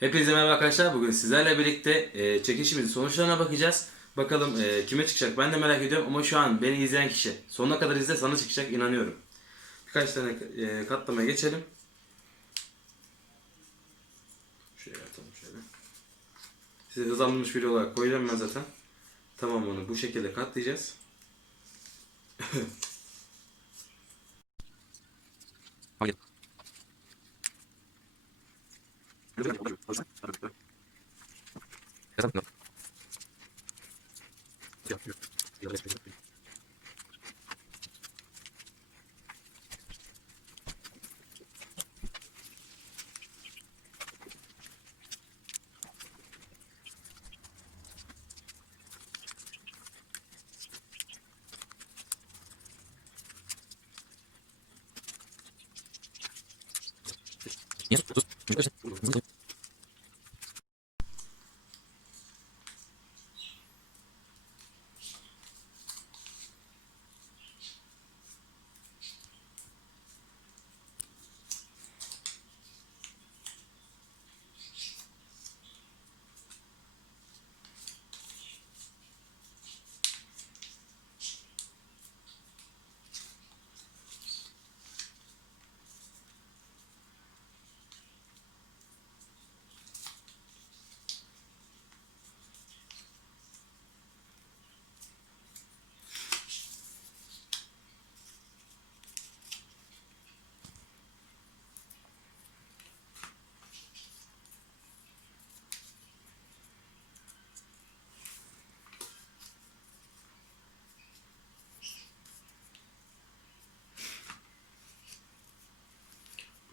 Hepinize merhaba arkadaşlar. Bugün sizlerle birlikte e, çekişimizin sonuçlarına bakacağız. Bakalım e, kime çıkacak ben de merak ediyorum ama şu an beni izleyen kişi sonuna kadar izle sana çıkacak inanıyorum. Birkaç tane e, katlamaya geçelim. Şuraya atalım şöyle. Size hızlanmış video olarak koyacağım ben zaten. Tamam onu bu şekilde katlayacağız. Y eso, pues,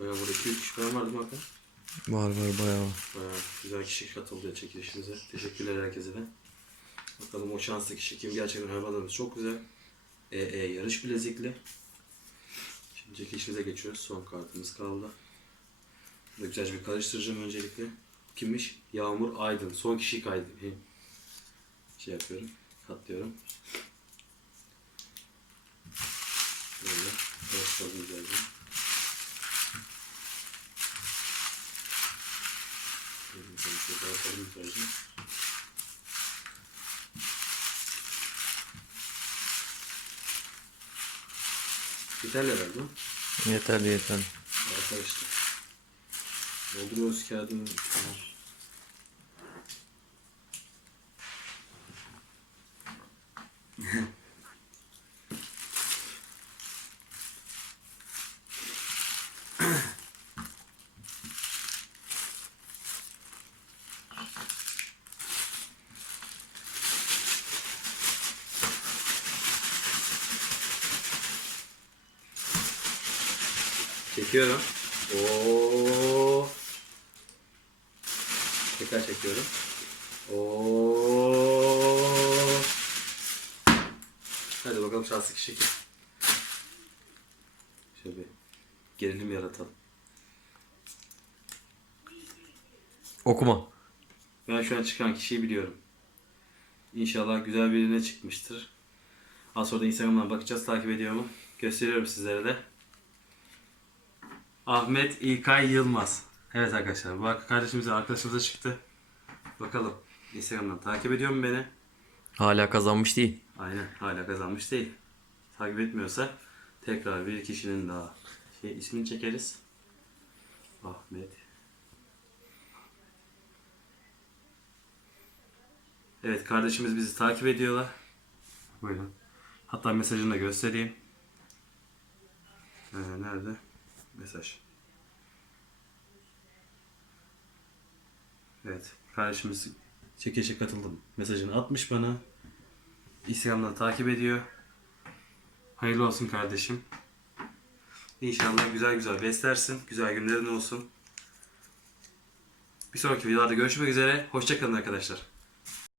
Bayağı burada 2-3 kişi falan vardı mı Hakan? Var var bayağı var. Bayağı güzel kişi katıldı çekilişimize. Teşekkürler herkese de. Bakalım o şanslı kişi kim? Gerçekten hayvanlarımız çok güzel. EE yarış bilezikli. Şimdi çekilişimize geçiyoruz. Son kartımız kaldı. Burada güzelce bir karıştıracağım öncelikle. Kimmiş? Yağmur Aydın. Son kişi kaydı. Şey yapıyorum. Katlıyorum. Böyle. Karıştıralım güzelce. Şöyle dağıtalım güzelce. Yeterli herhalde. Yeterli yeterli. Arkadaşlar. Dolduruyoruz kağıdını. Tamam. Çekiyorum. Oo. Tekrar çekiyorum. Oo. Hadi bakalım şanslı kişi kim? Şöyle bir gerilim yaratalım. Okuma. Ben şu an çıkan kişiyi biliyorum. İnşallah güzel birine çıkmıştır. Az sonra da Instagram'dan bakacağız takip ediyor mu? Gösteriyorum sizlere de. Ahmet İlkay Yılmaz. Evet arkadaşlar bu kardeşimize arkadaşımıza çıktı. Bakalım Instagram'dan takip ediyor mu beni? Hala kazanmış değil. Aynen hala kazanmış değil. Takip etmiyorsa tekrar bir kişinin daha şey ismini çekeriz. Ahmet. Evet kardeşimiz bizi takip ediyorlar. Buyurun. Hatta mesajını da göstereyim. Ee, nerede? Mesaj. Evet. Kardeşimiz çekişe katıldım. Mesajını atmış bana. Instagram'dan takip ediyor. Hayırlı olsun kardeşim. İnşallah güzel güzel beslersin. Güzel günlerin olsun. Bir sonraki videolarda görüşmek üzere. Hoşçakalın arkadaşlar.